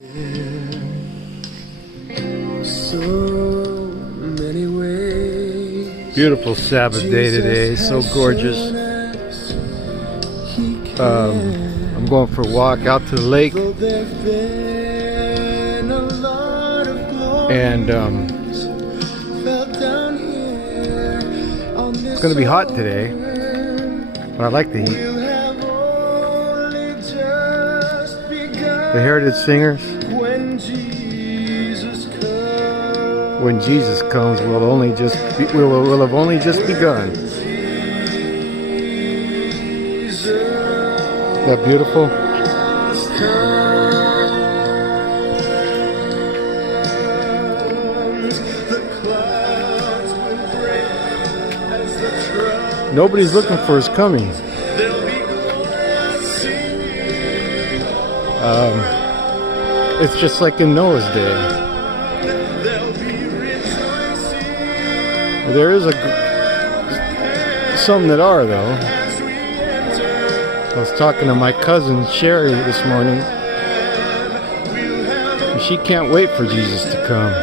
So many ways. Beautiful Sabbath day today, so gorgeous. I'm going for a walk out to the lake, and it's going to be hot today, but I like the heat. The Heritage Singers. When Jesus comes, we'll have only just begun. Isn't that beautiful? Nobody's looking for his coming. It's just like in Noah's day. There is some that are, though. I was talking to my cousin Sherry this morning, and she can't wait for Jesus to come.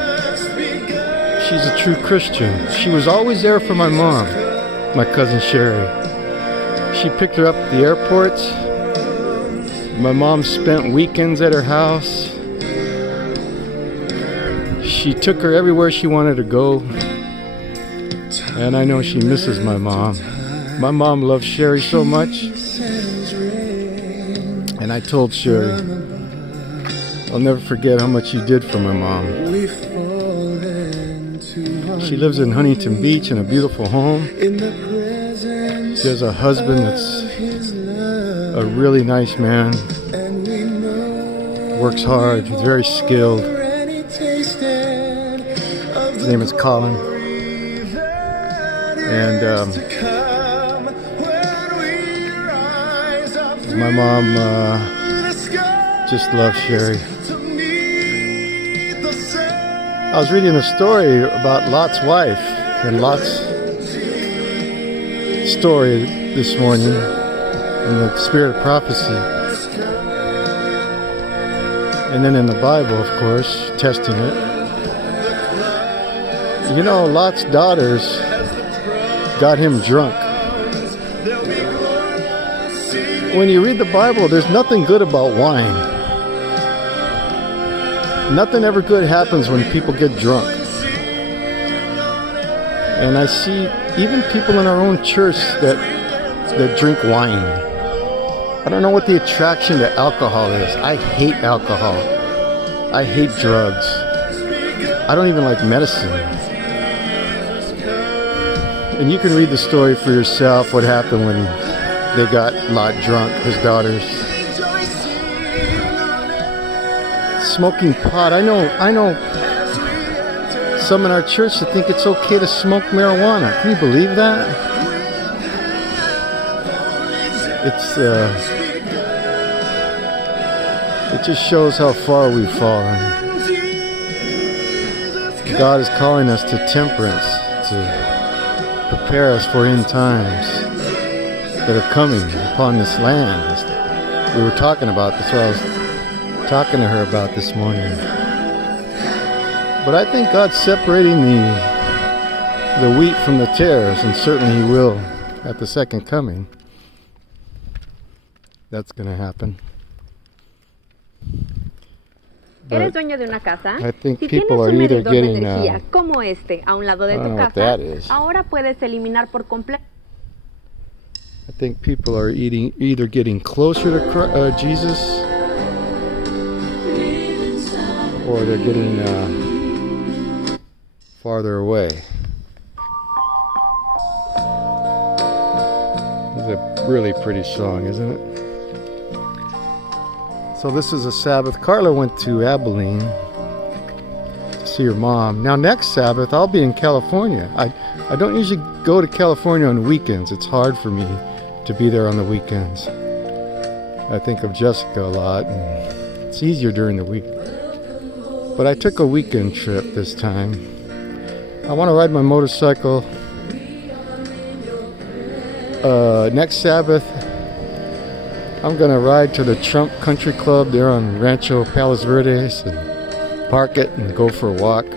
She's a true Christian. She was always there for my mom, my cousin Sherry. She picked her up at the airport. My mom spent weekends at her house. She took her everywhere she wanted to go. And I know she misses my mom. My mom loves Sherry so much. And I told Sherry, I'll never forget how much you did for my mom. She lives in Huntington Beach in a beautiful home. She has a husband that's a really nice man. Works hard, he's very skilled. His name is Colin. And my mom just loves Sherry. I was reading a story about Lot's wife and Lot's story this morning in the Spirit of Prophecy. And then in the Bible, of course, testing it. You know, Lot's daughters got him drunk. When you read the Bible, there's nothing good about wine. Nothing ever good happens when people get drunk. And I see even people in our own church that drink wine. I don't know what the attraction to alcohol is. I hate alcohol. I hate drugs. I don't even like medicine. And you can read the story for yourself, what happened when they got Lot drunk, his daughters. Smoking pot. I know some in our church that think it's okay to smoke marijuana. Can you believe that? It just shows how far we've fallen. God is calling us to temperance, to prepare us for end times that are coming upon this land. We were talking about this, what I was talking to her about this morning. But I think God's separating the wheat from the tares, and certainly He will at the second coming. That's going to happen. ¿Eres dueño de una casa? I think Si people tienes are un either medidor de getting, energía como este a un lado de I don't tu know what casa, that is. ahora puedes eliminar por completo. I think people are either getting closer to Jesus, or they're getting farther away. It's a really pretty song, isn't it? So this is a Sabbath. Carla went to Abilene to see her mom. Now next Sabbath I'll be in California. I don't usually go to California on weekends. It's hard for me to be there on the weekends. I think of Jessica a lot, and it's easier during the week. But I took a weekend trip this time. I want to ride my motorcycle next Sabbath. I'm gonna ride to the Trump Country Club there on Rancho Palos Verdes and park it and go for a walk.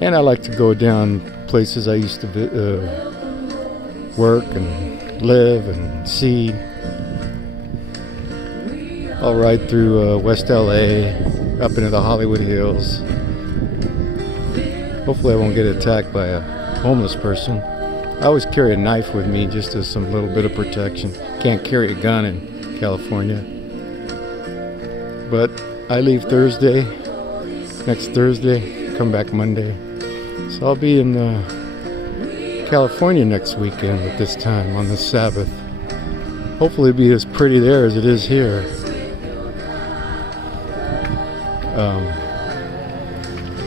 And I like to go down places I used to work and live and see. I'll ride through West LA, up into the Hollywood Hills. Hopefully I won't get attacked by a homeless person. I always carry a knife with me just as some little bit of protection. Can't carry a gun in California. But I leave Thursday, next Thursday, come back Monday. So I'll be in California next weekend at this time on the Sabbath. Hopefully it'll be as pretty there as it is here.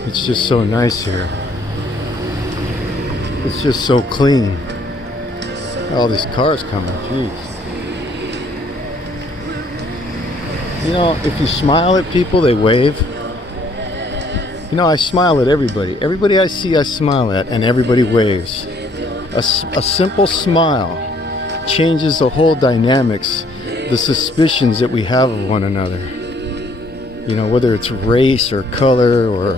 It's just so nice here. It's just so clean. All these cars coming, jeez. You know, if you smile at people, they wave. You know, I smile at everybody. Everybody I see, I smile at, and everybody waves. A simple smile changes the whole dynamics, the suspicions that we have of one another. You know, whether it's race or color or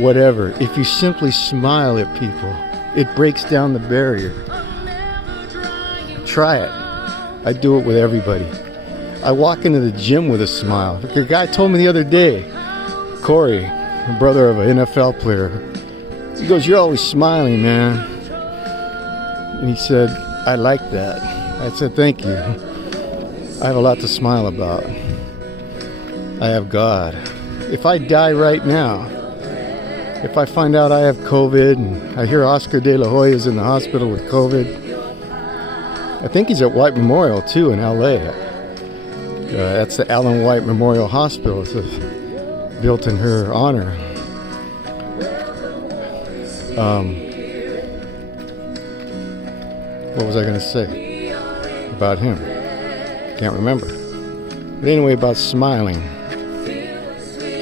whatever. If you simply smile at people, it breaks down the barrier. Try it. I do it with everybody. I walk into the gym with a smile. The guy told me the other day, Corey, a brother of an NFL player, he goes, "You're always smiling, man." And he said, "I like that." I said, "Thank you. I have a lot to smile about. I have God. If I die right now, if I find out I have COVID, and I hear Oscar De La Hoya is in the hospital with COVID, I think he's at White Memorial too in LA. That's the Allen White Memorial Hospital. It's built in her honor. What was I going to say about him? Can't remember. But anyway, about smiling.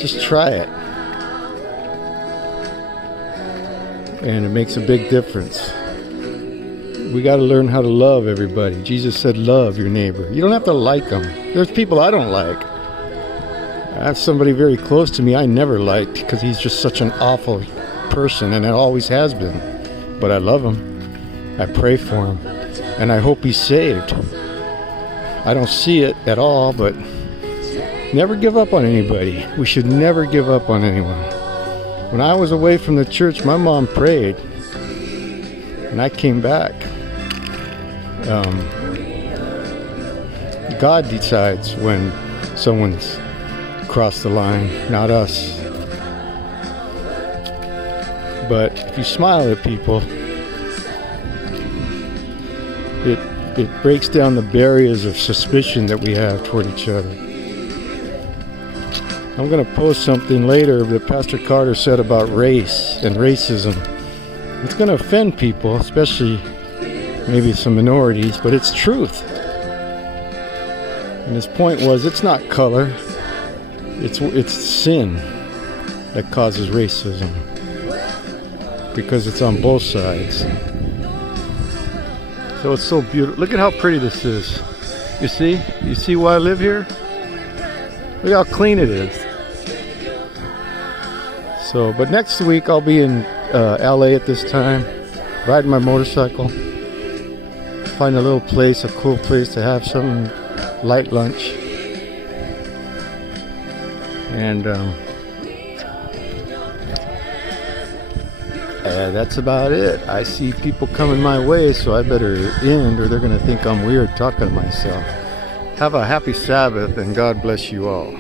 Just try it. And it makes a big difference. We got to learn how to love everybody. Jesus said, love your neighbor. You don't have to like them. There's people I don't like. I have somebody very close to me I never liked because he's just such an awful person, and it always has been. But I love him. I pray for him. And I hope he's saved. I don't see it at all, but never give up on anybody. We should never give up on anyone. When I was away from the church, my mom prayed, and I came back. God decides when someone's crossed the line, not us. But if you smile at people, it breaks down the barriers of suspicion that we have toward each other. I'm going to post something later that Pastor Carter said about race and racism. It's going to offend people, especially maybe some minorities, but it's truth. And his point was, it's not color, it's sin that causes racism, because it's on both sides. So it's so beautiful. Look at how pretty this is. You see? You see why I live here? Look how clean it is. So, but next week I'll be in LA at this time, riding my motorcycle. Find a little place, a cool place to have some light lunch. And that's about it. I see people coming my way, so I better end or they're going to think I'm weird talking to myself. Have a happy Sabbath, and God bless you all.